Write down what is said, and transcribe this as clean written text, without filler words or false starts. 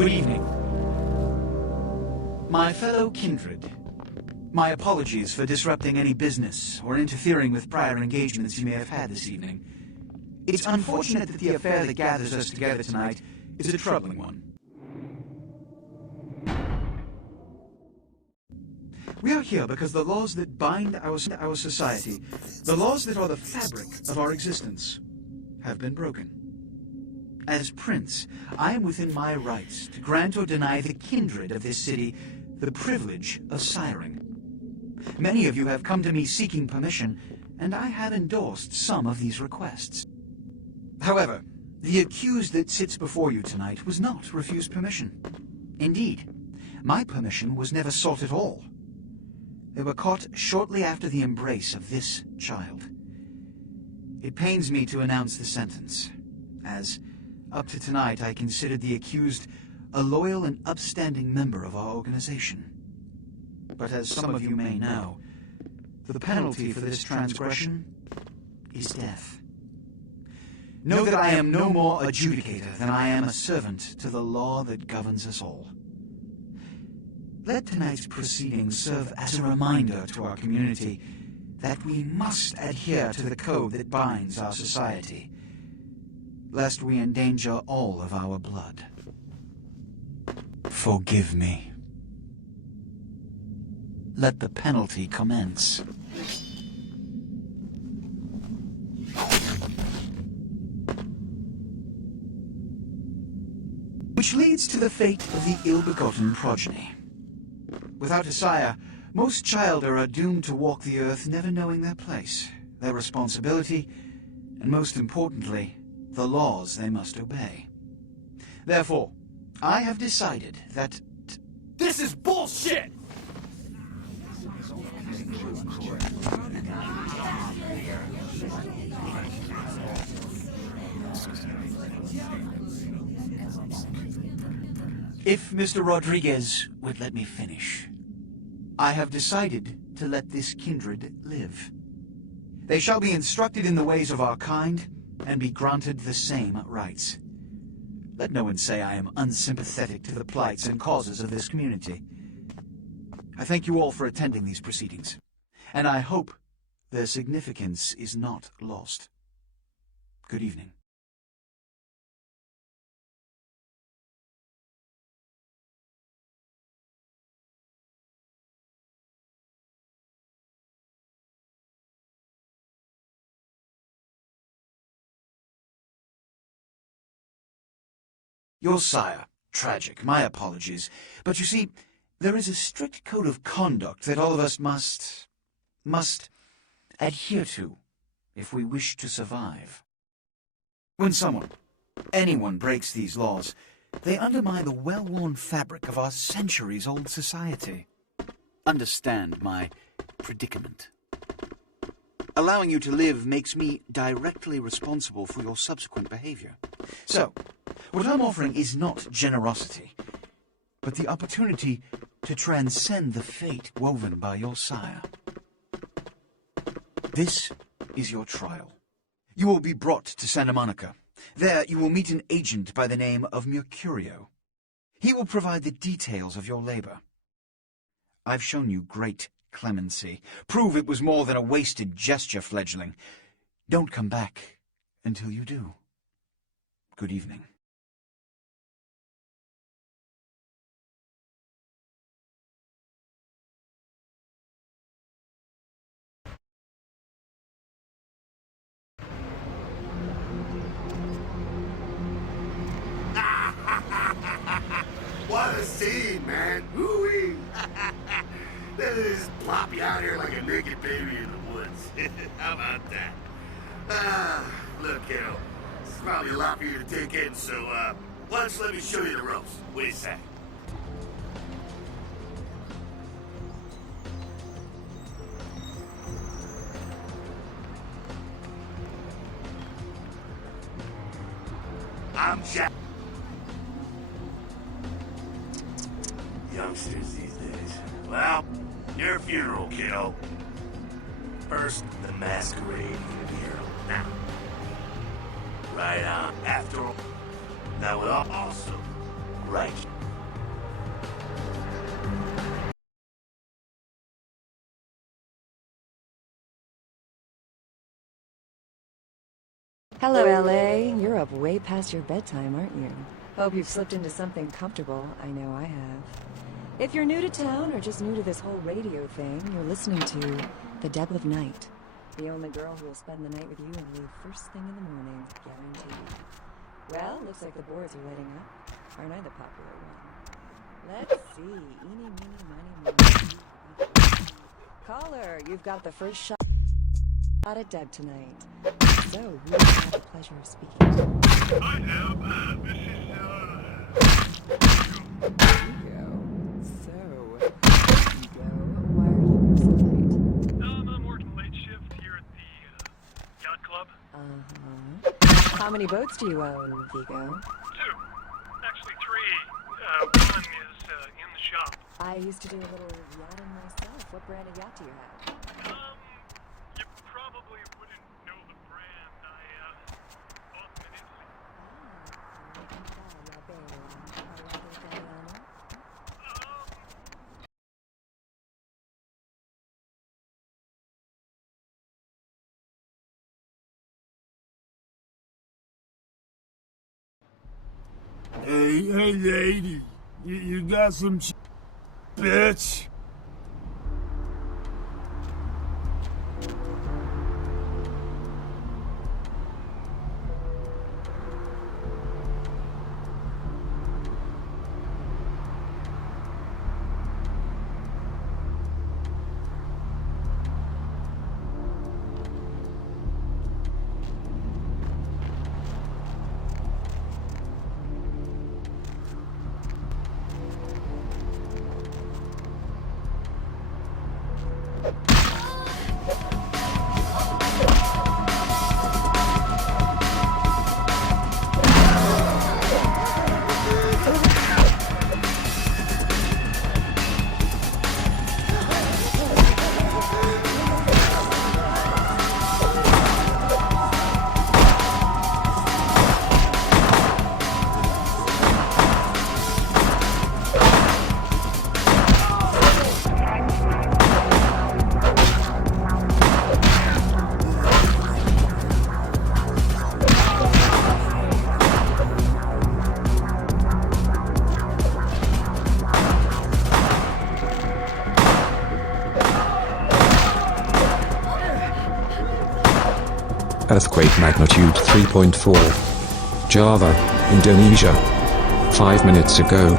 Good evening. My fellow kindred, my apologies for disrupting any business or interfering with prior engagements you may have had this evening. It's unfortunate that the affair that gathers us together tonight is a troubling one. We are here because the laws that bind our society, the laws that are the fabric of our existence, have been broken. As Prince, I am within my rights to grant or deny the kindred of this city the privilege of siring. Many of you have come to me seeking permission, and I have endorsed some of these requests. However, the accused that sits before you tonight was not refused permission. Indeed, my permission was never sought at all. They were caught shortly after the embrace of this child. It pains me to announce the sentence, as, up to tonight, I considered the accused a loyal and upstanding member of our organization. But as some of you may know, the penalty for this transgression is death. Know that I am no more adjudicator than I am a servant to the law that governs us all. Let tonight's proceedings serve as a reminder to our community that we must adhere to the code that binds our society, lest we endanger all of our blood. Forgive me. Let the penalty commence. Which leads to the fate of the ill-begotten progeny. Without a sire, most childer are doomed to walk the earth never knowing their place, their responsibility, and most importantly, the laws they must obey. Therefore, I have decided that... This is bullshit! If Mr. Rodriguez would let me finish. I have decided to let this kindred live. They shall be instructed in the ways of our kind and be granted the same rights. Let no one say I am unsympathetic to the plights and causes of this community. I thank you all for attending these proceedings, and I hope their significance is not lost. Good evening. Your sire. Tragic. My apologies. But you see, there is a strict code of conduct that all of us must adhere to if we wish to survive. When anyone breaks these laws, they undermine the well-worn fabric of our centuries-old society. Understand my predicament. Allowing you to live makes me directly responsible for your subsequent behavior. So, what I'm offering is not generosity, but the opportunity to transcend the fate woven by your sire. This is your trial. You will be brought to Santa Monica. There you will meet an agent by the name of Mercurio. He will provide the details of your labor. I've shown you great clemency. Prove it was more than a wasted gesture, fledgling. Don't come back until you do. Good evening. What a scene, man! Woo-wee! They just plop you out here like a naked baby in the woods. How about that? Look, kiddo, this is probably a lot for you to take in, so, why don't you let me show you the ropes? What do you say? I'm Jack. Youngsters these days. Well, your funeral, kiddo. First, the Masquerade funeral. Now, right on. After all, that would also right. Hello, LA. You're up way past your bedtime, aren't you? Hope you've slipped into something comfortable. I know I have. If you're new to town or just new to this whole radio thing, you're listening to The Deb of Night. The only girl who will spend the night with you and leave first thing in the morning, guaranteed. Well, looks like the boards are letting up. Aren't I the popular one? Let's see. Eeny, meeny, miny, moe. Caller, you've got the first shot at Deb tonight. So, who do you have the pleasure of speaking to? I am, this is, Hugo. So, Hugo, why are you up so late? I'm working late shift here at the yacht club. Uh-huh. How many boats do you own, Vigo? 2. Actually 3. One is in the shop. I used to do a little yachting myself. What brand of yacht do you have? You probably wouldn't know the brand. I bought them in Italy. Hey, lady, you got some bitch? Earthquake magnitude 3.4. Java, Indonesia. 5 minutes ago.